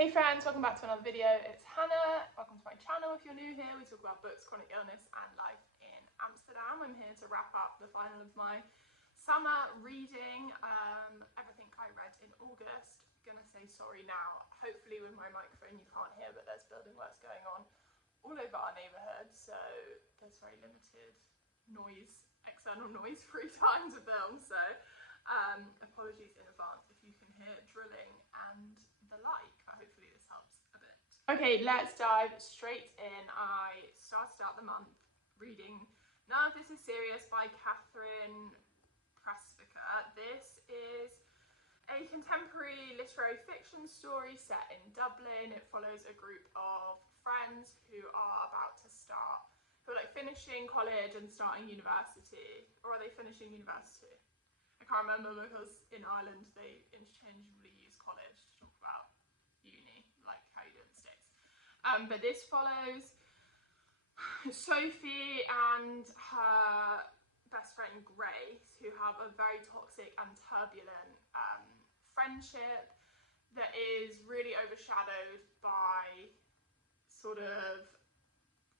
Hey friends, welcome back to another video. It's Hannah. Welcome to my channel if you're new here. We talk about books, chronic illness and life in Amsterdam. I'm here to wrap up the final of my summer reading. Everything I read in August. Gonna say sorry now. Hopefully with my microphone you can't hear, but there's building works going on all over our neighbourhood, so there's very limited noise, external noise free time to film, so apologies in advance if you can hear drilling and the like, but hopefully this helps a bit. Okay, let's dive straight in. I started out the month reading None of This Is Serious by Catherine Pressvicker. This is a contemporary literary fiction story set in Dublin. It follows a group of friends who are about to start, who are like finishing college and starting university, or are they finishing university? I can't remember because in Ireland they interchangeably use college to talk about uni, like how you do in the States. But this follows Sophie and her best friend Grace, who have a very toxic and turbulent friendship that is really overshadowed by sort of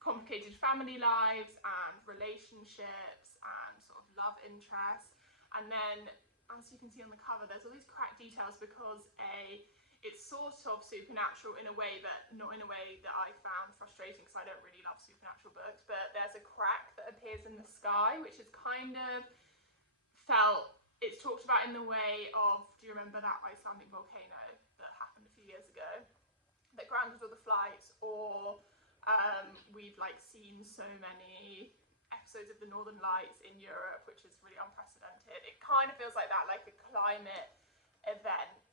complicated family lives and relationships and sort of love interests. And then, as you can see on the cover, there's all these crack details because it's sort of supernatural in a way, but not in a way that I found frustrating because I don't really love supernatural books. But there's a crack that appears in the sky, which is kind of it's talked about in the way of, do you remember that Icelandic volcano that happened a few years ago that grounded all the flights? Or we've like seen so many episodes of the Northern Lights in Europe, which is really unprecedented. It kind of feels like that, like a climate event,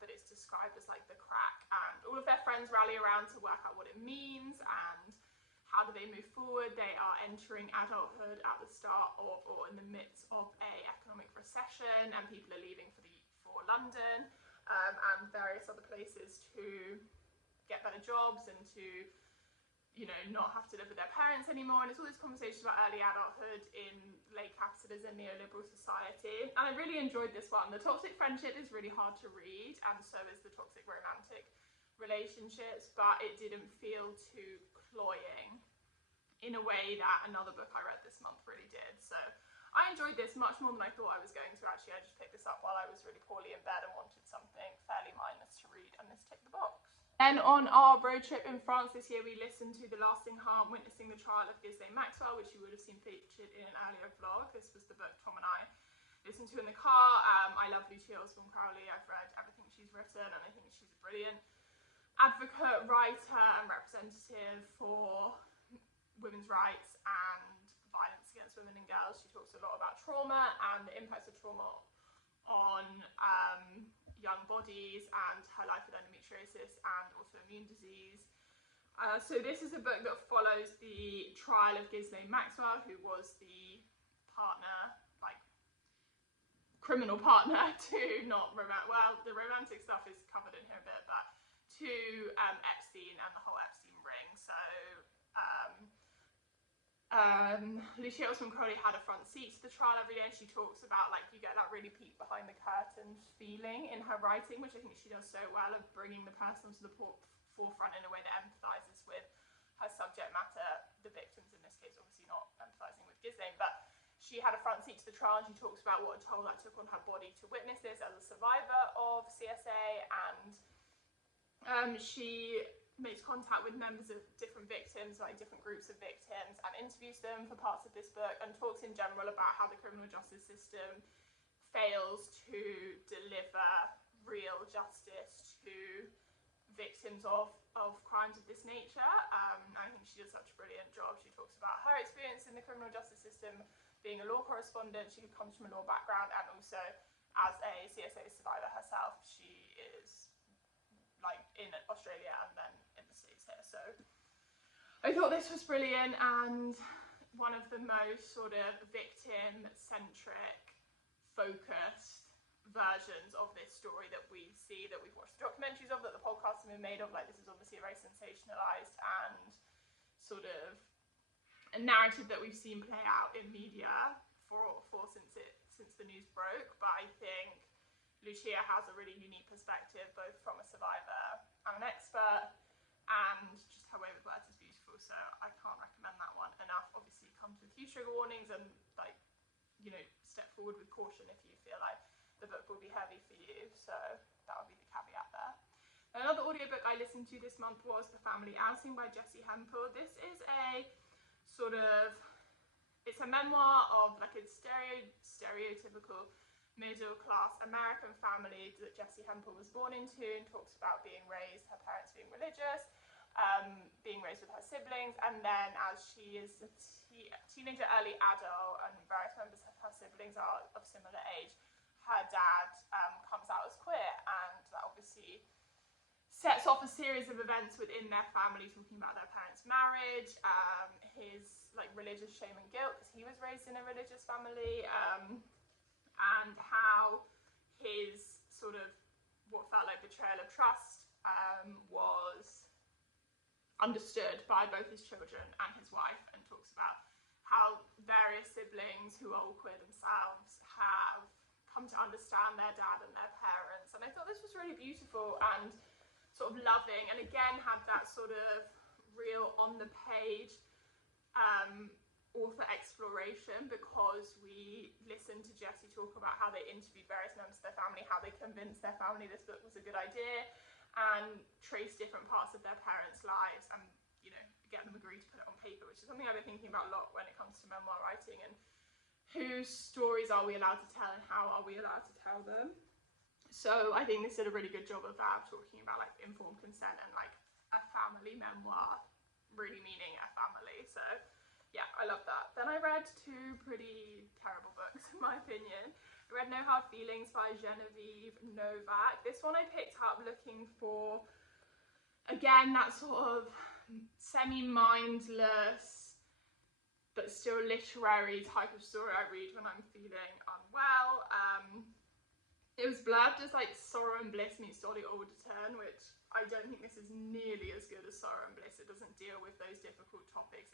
but it's described as like the crack, and all of their friends rally around to work out what it means and how do they move forward. They are entering adulthood at the start of, or in the midst of, a economic recession, and people are leaving for London and various other places to get better jobs and to, you know, not have to live with their parents anymore. And it's all this conversation about early adulthood in late capitalism, neoliberal society. And I really enjoyed this one. The toxic friendship is really hard to read, and so is the toxic romantic relationships, but it didn't feel too cloying in a way that another book I read this month really did. So I enjoyed this much more than I thought I was going to. Actually, I just picked this up while I was really poorly in bed and wanted something fairly mindless to read, and this ticked the box. Then on our road trip in France this year, we listened to The Lasting Harm, Witnessing the Trial of Ghislaine Maxwell, which you would have seen featured in an earlier vlog. This was the book Tom and I listened to in the car. I love Lucia Osborne-Crowley. I've read everything she's written, and I think she's a brilliant advocate, writer and representative for women's rights and violence against women and girls. She talks a lot about trauma and the impacts of trauma on young bodies and her life with endometriosis and autoimmune disease. So this is a book that follows the trial of Ghislaine Maxwell, who was the partner, like criminal partner to the romantic stuff is covered in here a bit, but to Epstein and the whole Epstein ring. So Lucia Osborne-Crowley had a front seat to the trial every day, and she talks about, like, you get that really peek behind the curtains feeling in her writing, which I think she does so well, of bringing the person to the forefront in a way that empathises with her subject matter, the victims in this case, obviously not empathising with Ghislaine, but she had a front seat to the trial, and she talks about what a toll that took on her body to witness this as a survivor of CSA, and she makes contact with members of different victims, like different groups of victims, and interviews them for parts of this book, and talks in general about how the criminal justice system fails to deliver real justice to victims of crimes of this nature. I think she does such a brilliant job. She talks about her experience in the criminal justice system, being a law correspondent. She comes from a law background, and also as a CSA survivor herself. She is like in Australia and then in the States here. So I thought this was brilliant, and one of the most sort of victim-centric, focused versions of this story that we see, that we've watched documentaries of, that the podcasts have been made of. Like, this is obviously a very sensationalized and sort of a narrative that we've seen play out in media since the news broke, but I think Lucia has a really unique perspective, both from a survivor trigger warnings and like, you know, step forward with caution if you feel like the book will be heavy for you. So that would be the caveat there. Another audiobook I listened to this month was The Family Outing by Jessie Hempel. This is a sort of, it's a memoir of like a stereotypical middle class American family that Jessie Hempel was born into, and talks about being raised, her parents being religious, being raised with her siblings, and then as she is a teenager, early adult, and various members of her siblings are of similar age, her dad comes out as queer, and that obviously sets off a series of events within their family, talking about their parents' marriage, his like religious shame and guilt because he was raised in a religious family, and how his sort of what felt like betrayal of trust was understood by both his children and his wife, and talks about how various siblings who are all queer themselves have come to understand their dad and their parents. And I thought this was really beautiful and sort of loving, and again had that sort of real on the page author exploration, because we listened to Jessie talk about how they interviewed various members of their family, how they convinced their family this book was a good idea, and trace different parts of their parents' lives and, you know, get them agree to put it on paper, which is something I've been thinking about a lot when it comes to memoir writing, and whose stories are we allowed to tell and how are we allowed to tell them. So I think this did a really good job of that, talking about like informed consent and like a family memoir really meaning a family. So yeah, I love that. Then I read two pretty terrible books in my opinion. I read No Hard Feelings by Genevieve Novak. This one I picked up looking for, again, that sort of semi-mindless but still literary type of story I read when I'm feeling unwell. It was blurbed as like Sorrow and Bliss meets Dolly Alderton, which I don't think this is nearly as good as Sorrow and Bliss. It doesn't deal with those difficult topics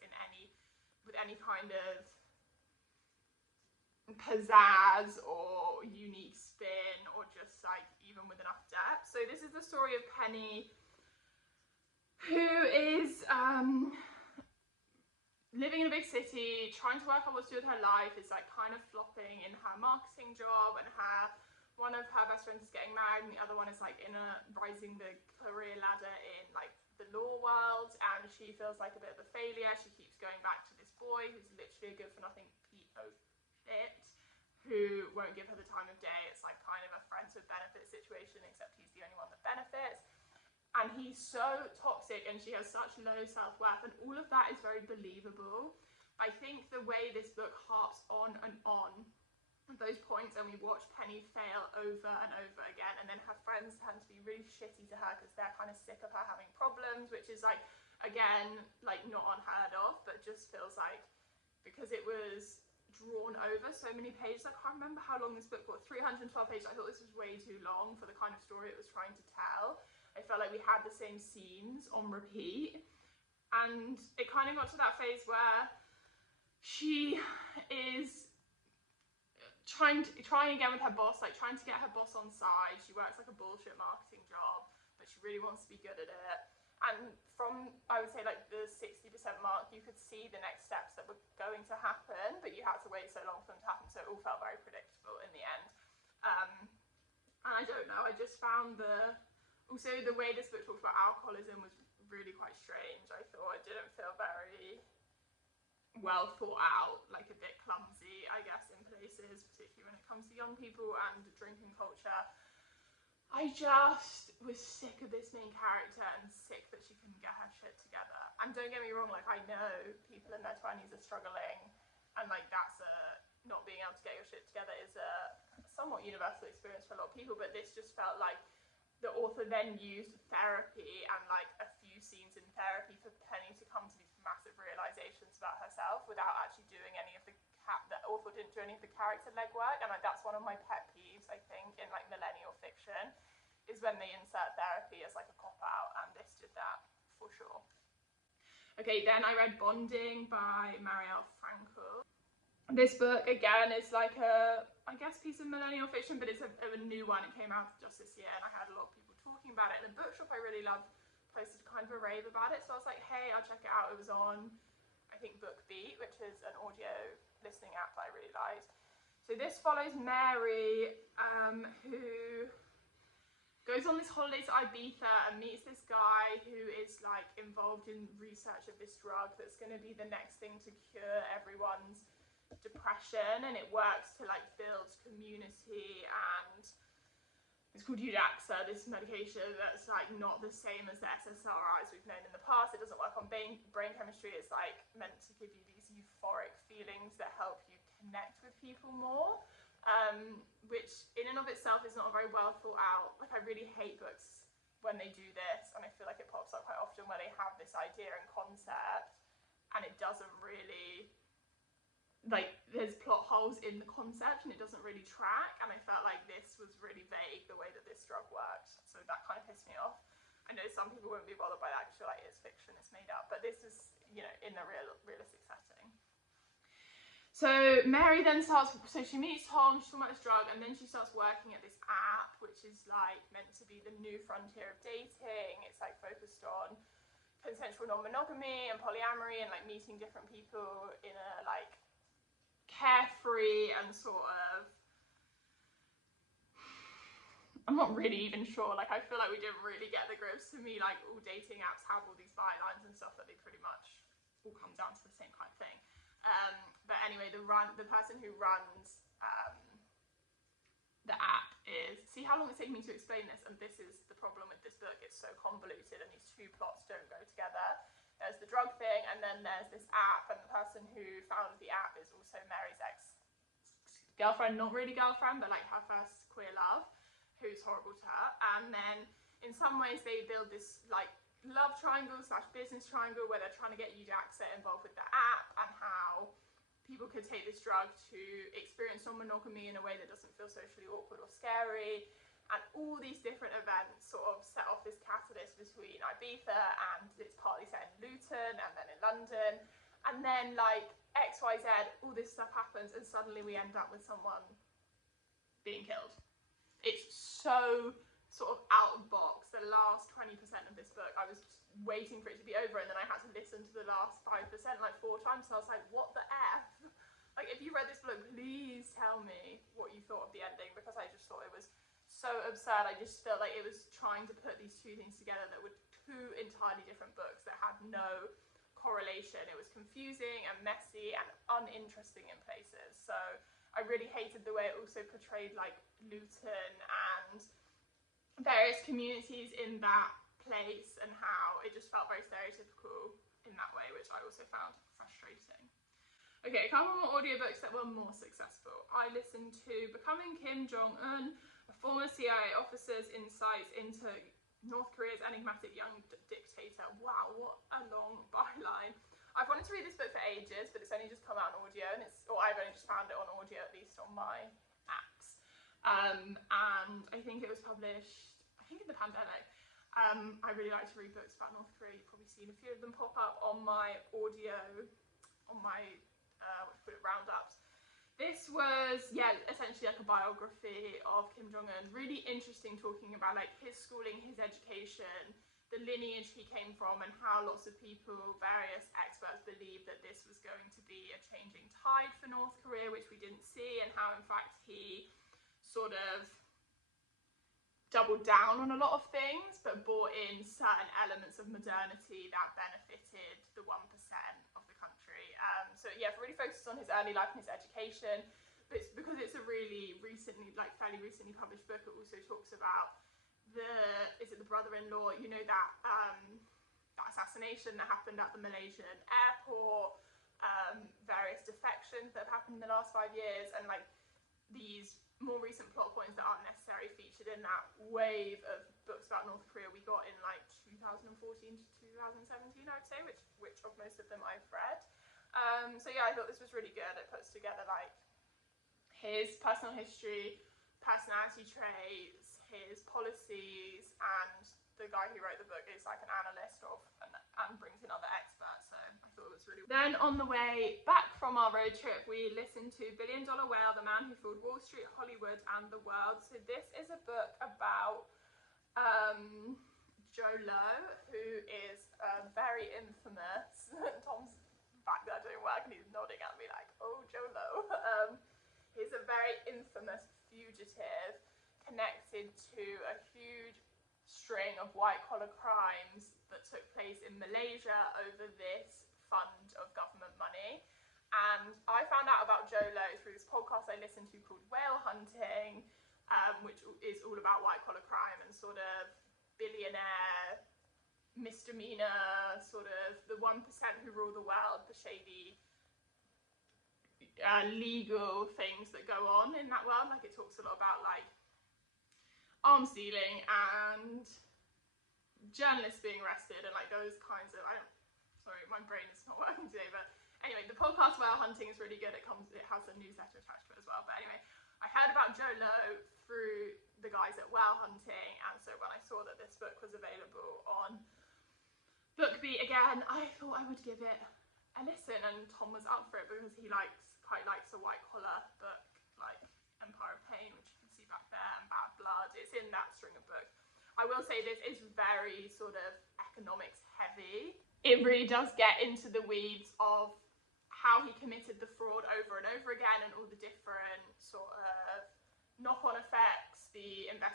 with any kind of pizzazz or unique spin, or just like even with enough depth. So this is the story of Penny, who is living in a big city, trying to work out what to do with her life, is like kind of flopping in her marketing job, and one of her best friends is getting married, and the other one is like rising the career ladder in like the law world, and she feels like a bit of a failure. She keeps going back to this boy who's literally a good for nothing piece of shit, who won't give her the time of day. It's like kind of a friends with benefits situation, except he's the only one that benefits. And he's so toxic, and she has such low self-worth, and all of that is very believable. I think the way this book harps on and on those points, and we watch Penny fail over and over again, and then her friends tend to be really shitty to her because they're kind of sick of her having problems, which is like, again, like not unheard of, but just feels like, because it was drawn over so many pages, I can't remember how long this book was, 312 pages. I thought this was way too long for the kind of story it was trying to tell. I felt like we had the same scenes on repeat, and it kind of got to that phase where she is trying again with her boss, like trying to get her boss on side. She works like a bullshit marketing job, but she really wants to be good at it. And from, I would say, like the 60% mark, you could see the next steps that were going to happen, but you had to wait so long for them to happen, so it all felt very predictable in the end. And I don't know, I just found also the way this book talked about alcoholism was really quite strange. I thought it didn't feel very well thought out, like a bit clumsy, I guess, in places, particularly when it comes to young people and drinking culture. I just was sick of this main character and sick that she couldn't get her shit together. And don't get me wrong, like I know people in their 20s are struggling, and like that's not being able to get your shit together is a somewhat universal experience for a lot of people, but this just felt like the author then used therapy and like a few scenes in therapy for Penny to come to these massive realizations about herself without actually doing any of the author didn't do any of the character legwork. And like that's one of my pet peeves, I think, in like millennial fiction, is when they insert therapy as like a cop out, and this did that for sure. Okay, then I read Bonding by Marielle Frankel. This book again is like a, I guess, piece of millennial fiction, but it's a new one. It came out just this year, and I had a lot of people talking about it. And a bookshop I really love posted kind of a rave about it, so I was like, hey, I'll check it out. It was on, I I think, BookBeat, which is an audio listening app that I really liked. So this follows Mary, who goes on this holiday to Ibiza and meets this guy who is like involved in research of this drug that's going to be the next thing to cure everyone's depression, and it works to like build community. And it's called Udaxa, this medication that's like not the same as the SSRIs we've known in the past. It doesn't work on brain chemistry. It's like meant to give you these euphoric feelings that help you connect with people more, which in and of itself is not very well thought out. Like, I really hate books when they do this, and I feel like it pops up quite often where they have this idea and concept and it doesn't really, like, there's plot holes in the concept and it doesn't really track, and I felt like this was really vague, the way that this drug worked, so that kind of pissed me off. I know some people won't be bothered by that because you're like, it's fiction, it's made up, but this is, you know, in a realistic setting. So Mary then starts, so she meets Tom, she's talking about this drug, and then she starts working at this app, which is like meant to be the new frontier of dating. It's like focused on consensual non-monogamy and polyamory and like meeting different people in a like carefree and sort of, I'm not really even sure, like I feel like we didn't really get the grips. To me, like, all dating apps have all these bylines and stuff that they pretty much all come down to the same kind of thing. But anyway, the person who runs the app is, see how long it's taking me to explain this, and this is the problem with this book, it's so convoluted and these two plots don't go together. There's the drug thing, and then there's this app, and the person who founded the app is also Mary's ex-girlfriend, not really girlfriend, but like her first queer love, who's horrible to her. And then in some ways they build this like love triangle / business triangle where they're trying to get Udaxa involved with the app, and how people could take this drug to experience non-monogamy in a way that doesn't feel socially awkward or scary. And all these different events sort of set off this catalyst between Ibiza, and it's partly set in Luton and then in London, and then like XYZ, all this stuff happens, and suddenly we end up with someone being killed. It's so sort of out of box. The last 20% of this book, I was just waiting for it to be over, and then I had to listen to the last 5% like 4 times, so I was like, what the F? Like, if you read this book, please tell me what you thought of the ending, because I just thought it was so absurd. I just felt like it was trying to put these two things together that were 2 entirely different books that had no correlation. It was confusing and messy and uninteresting in places. So I really hated the way it also portrayed like Luton and various communities in that place, and how it just felt very stereotypical in that way, which I also found frustrating. Okay, a couple more audiobooks that were more successful. I listened to Becoming Kim Jong-un, a former CIA officer's insights into North Korea's enigmatic young dictator. Wow, what a long byline. I've wanted to read this book for ages, but it's only just come out on audio, and I've only just found it on audio, at least on my apps. And I think it was published, I think in the pandemic. I really like to read books about North Korea. You've probably seen a few of them pop up on my audio, on my roundups. This was, yeah, essentially like a biography of Kim Jong-un. Really interesting, talking about like his schooling, his education, the lineage he came from, and how lots of people, various experts, believe that this was going to be a changing tide for North Korea, which we didn't see, and how in fact he sort of doubled down on a lot of things, but brought in certain elements of modernity that benefited the 1% of the country. So yeah, really focuses on his early life and his education, but it's because it's a really recently, like fairly recently published book. It also talks about the brother-in-law, you know, that that assassination that happened at the Malaysian airport, various defections that have happened in the last 5 years, and like these more recent plot points that aren't necessarily featured in that wave of books about North Korea we got in like 2014 to 2017, I would say, which of most of them I've read. So yeah, I thought this was really good. It puts together like his personal history, personality traits, his policies, and the guy who wrote the book is like an analyst and brings in other experts, so I thought it was really. Then on the way back from our road trip, we listened to $1 Billion Whale, The Man Who Fooled Wall Street, Hollywood and the World. So this is a book about Joe Lowe, who is very infamous. Tom's back there. Stephanie's nodding at me like, oh, Jolo. He's a very infamous fugitive connected to a huge string of white-collar crimes that took place in Malaysia over this fund of government money. And I found out about Jolo through this podcast I listened to called Whale Hunting, which is all about white-collar crime and sort of billionaire, misdemeanor, sort of the 1% who rule the world, the shady legal things that go on in that world. Like, it talks a lot about like arms dealing and journalists being arrested and like those kinds of, sorry, my brain is not working today, but anyway, the podcast Whale Hunting is really good. It has a newsletter attached to it as well. But anyway, I heard about Jolo through the guys at Whale Hunting, and so when I saw that this book was available on BookBeat again, I thought I would give it a listen, and Tom was up for it because he quite likes a white collar book like Empire of Pain, which you can see back there, and Bad Blood. It's in that string of books. I will say this is very sort of economics heavy. It really does get into the weeds of how he committed the fraud over and over again, and all the different sort of knock-on effects,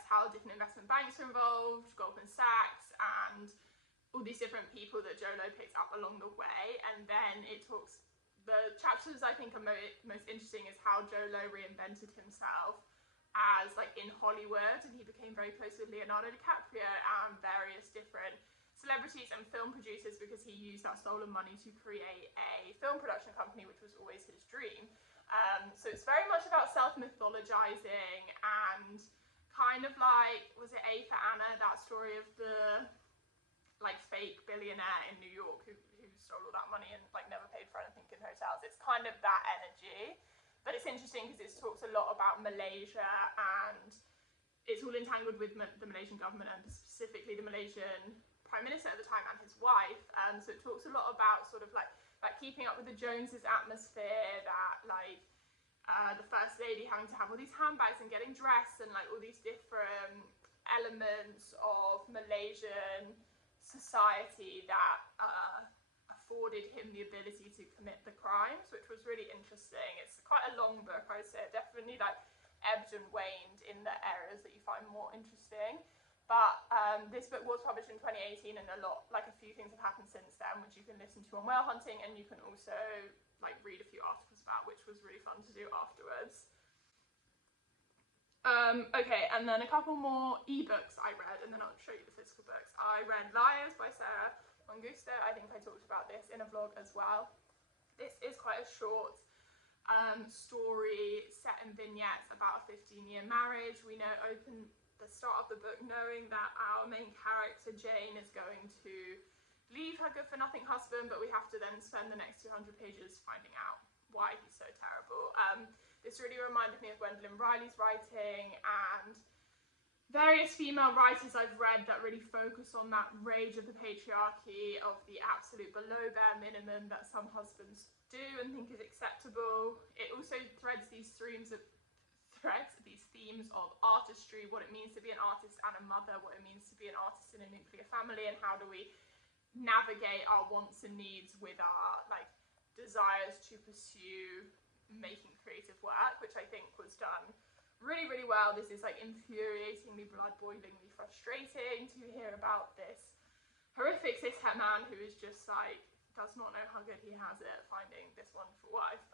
how different investment banks are involved, Goldman Sachs, and all these different people that Jolo picks up along the way. And then the chapters I think are most interesting is how Jolo reinvented himself as like in Hollywood, and he became very close with Leonardo DiCaprio and various different celebrities and film producers because he used that stolen money to create a film production company, which was always his dream. So it's very much about self-mythologizing and kind of like, was it A for Anna, that story of the like fake billionaire in New York who stole all that money and like never paid for anything in hotels. It's kind of that energy, but it's interesting because it talks a lot about Malaysia, and it's all entangled with the Malaysian government and specifically the Malaysian Prime Minister at the time and his wife. So it talks a lot about sort of like keeping up with the Joneses atmosphere, that like the First Lady having to have all these handbags and getting dressed, and like all these different elements of Malaysian society that afforded him the ability to commit the crimes, which was really interesting. It's quite a long book, I would say. It definitely like ebbed and waned in the areas that you find more interesting. But this book was published in 2018, and a few things have happened since then, which you can listen to on Whale Hunting, and you can also like read a few articles about, which was really fun to do afterwards. Okay, and then a couple more ebooks I read, and then I'll show you the physical books. I read Liars by Sarah Mangusta. I think I talked about this in a vlog as well. This is quite a short story set in vignettes about a 15-year marriage. We open the start of the book knowing that our main character Jane is going to leave her good-for-nothing husband, but we have to then spend the next 200 pages finding out why he's so terrible. This really reminded me of Gwendolyn Riley's writing and various female writers I've read that really focus on that rage of the patriarchy, of the absolute below bare minimum that some husbands do and think is acceptable. It also threads these themes of artistry, what it means to be an artist and a mother, what it means to be an artist in a nuclear family, and how do we navigate our wants and needs with our like desires to pursue making creative work, which I think was done really, really well. This is like infuriatingly, blood-boilingly frustrating to hear about this horrific cis-het man who is just like, does not know how good he has it finding this wonderful wife.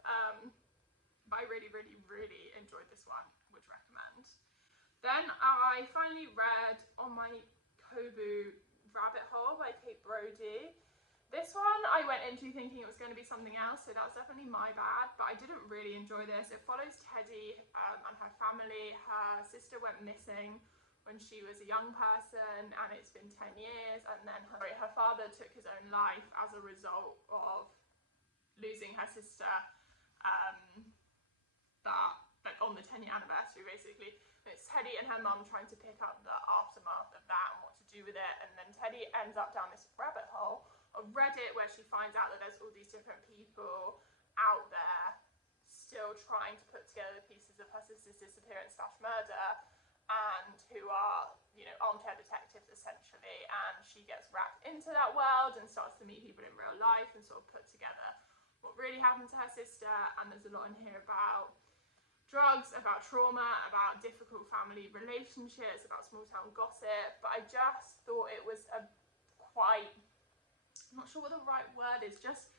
But I really, really, really enjoyed this one, would recommend. Then I finally read On My Kobu Rabbit Hole by Kate Brodie. This one I went into thinking it was going to be something else, so that's definitely my bad, but I didn't really enjoy this. It follows Teddy and her family. Her sister went missing when she was a young person, and it's been 10 years, and then her father took his own life as a result of losing her sister, like on the 10-year anniversary basically. And it's Teddy and her mum trying to pick up the aftermath of that and what to do with it, and then Teddy ends up down this rabbit hole of Reddit where she finds out that there's all these different people out there still trying to put together the pieces of her sister's disappearance / murder, and who are, armchair detectives essentially, and she gets wrapped into that world and starts to meet people in real life and sort of put together what really happened to her sister, and there's a lot in here about drugs, about trauma, about difficult family relationships, about small town gossip. But I just thought it was a quite, I'm not sure what the right word is, just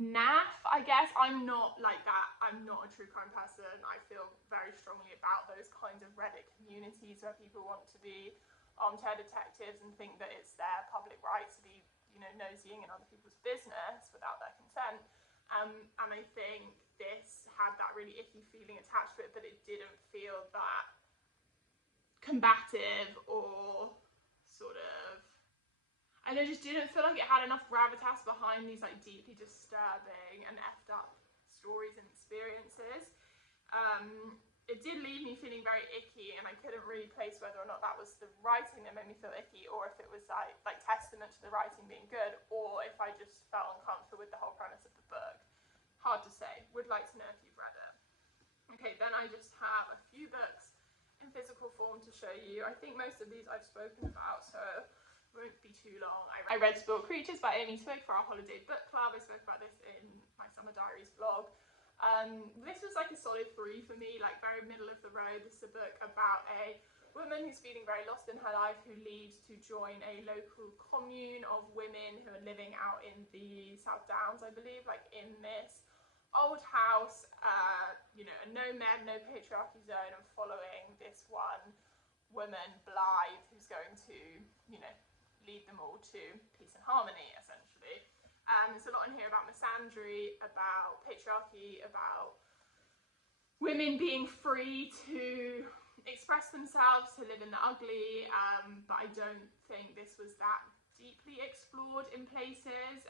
naff, I guess. I'm not like that. I'm not a true crime person. I feel very strongly about those kinds of Reddit communities where people want to be armchair detectives and think that it's their public right to be, you know, nosying in other people's business without their consent. And I think this had that really icky feeling attached to it, but it didn't feel that combative or sort of, I know, just didn't feel like it had enough gravitas behind these like deeply disturbing and effed up stories and experiences. It did leave me feeling very icky, and I couldn't really place whether or not that was the writing that made me feel icky, or if it was like testament to the writing being good, or if I just felt uncomfortable with the whole premise of the book. Hard to say. Would like to know if you've read it. Okay, then I just have a few books in physical form to show you. I think most of these I've spoken about, so won't be too long. I read Spoiled Creatures by Amy Twigg for our holiday book club. I spoke about this in my Summer Diaries vlog. This was like a solid 3 for me, like very middle of the road. This is a book about a woman who's feeling very lost in her life, who leaves to join a local commune of women who are living out in the South Downs, I believe, like in this old house, you know, a no men, no patriarchy zone, and following this one woman, Blythe, who's going to, you know, lead them all to peace and harmony, essentially. There's a lot in here about misandry, about patriarchy, about women being free to express themselves, to live in the ugly, but I don't think this was that deeply explored in places.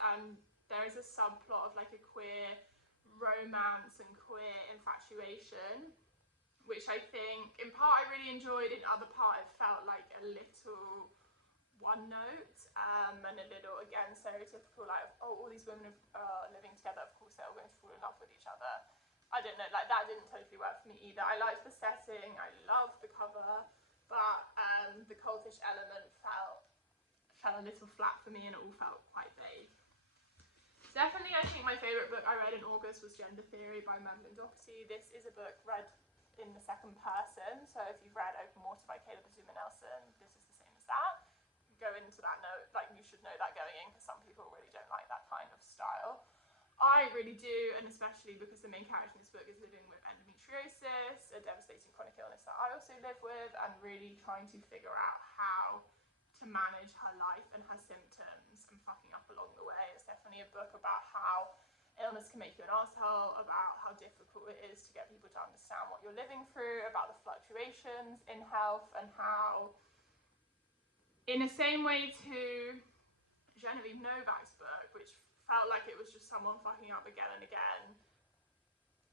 There is a subplot of like a queer romance and queer infatuation, which I think in part I really enjoyed, in other part it felt like a little one note, and a little, again, stereotypical, like, oh, all these women are living together, of course they're all going to fall in love with each other. I don't know, like that didn't totally work for me either. I liked the setting, I loved the cover, but the cultish element fell a little flat for me, and it all felt quite vague. Definitely, I think my favourite book I read in August was Gender Theory by Madeline Doherty. This is a book read in the second person, so if you've read Open Water by Caleb Azuma Nelson, this is the same as that. Go into that note, like you should know that going in, because some people really don't like that kind of style. I really do, and especially because the main character in this book is living with endometriosis, a devastating chronic illness that I also live with, and really trying to figure out how to manage her life and her symptoms and fucking up along the way. It's definitely a book about how illness can make you an asshole, about how difficult it is to get people to understand what you're living through, about the fluctuations in health, and how, in the same way to Genevieve Novak's book, which felt like it was just someone fucking up again and again,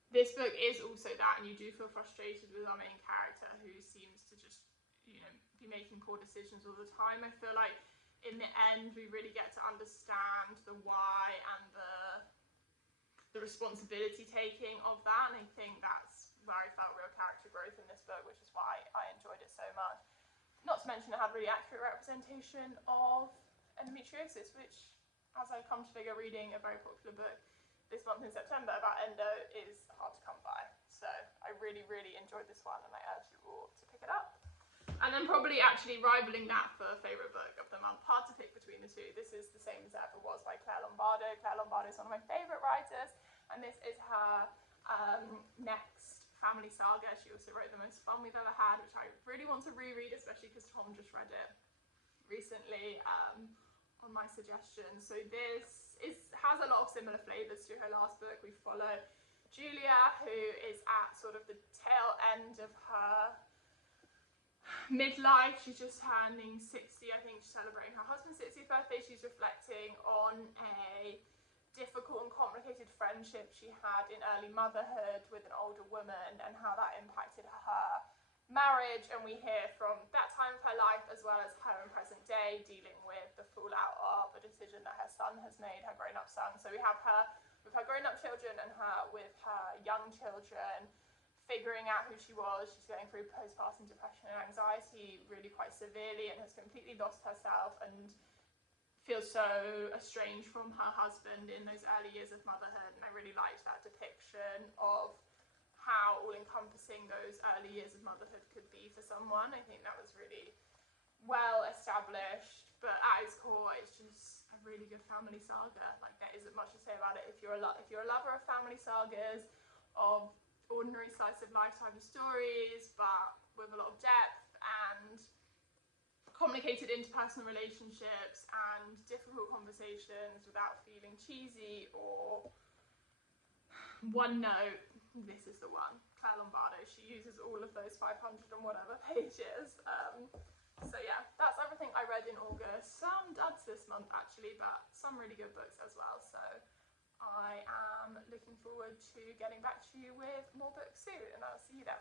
this book is also that, and you do feel frustrated with our main character, who seems to just, you know, be making poor decisions all the time. I feel like in the end we really get to understand the why and the responsibility taking of that, and I think that's where I felt real character growth in this book, which is why I enjoyed it so much. Not to mention it had really accurate representation of endometriosis, which, as I've come to figure reading a very popular book this month in September about endo, is hard to come by. So I really, really enjoyed this one, and I urge you all to pick it up. And then probably actually rivaling that for favourite book of the month, hard to pick between the two. This is The Same As It Ever Was by Claire Lombardo. Claire Lombardo is one of my favourite writers, and this is her next family saga. She also wrote The Most Fun We've Ever Had, which I really want to reread, especially because Tom just read it recently on my suggestion. So this has a lot of similar flavours to her last book. We follow Julia, who is at sort of the tail end of her midlife. She's just turning 60. I think she's celebrating her husband's 60th birthday. She's reflecting on a difficult and complicated friendship she had in early motherhood with an older woman, and how that impacted her marriage. And we hear from that time of her life, as well as her in present day, dealing with the fallout of a decision that her son has made, her grown-up son. So we have her with her grown-up children and her with her young children, figuring out who she was. She's going through postpartum depression and anxiety really quite severely, and has completely lost herself, and feels so estranged from her husband in those early years of motherhood, and I really liked that depiction of how all-encompassing those early years of motherhood could be for someone. I think that was really well established, but at its core it's just a really good family saga. Like, there isn't much to say about it. If you're a lover of family sagas, of ordinary slice of life type of stories but with a lot of depth and complicated interpersonal relationships and difficult conversations without feeling cheesy or one note, this is the one. Claire Lombardo, she uses all of those 500 and whatever pages. So yeah, that's everything I read in August. Some duds this month actually, but some really good books as well. So I am looking forward to getting back to you with more books soon, and I'll see you then.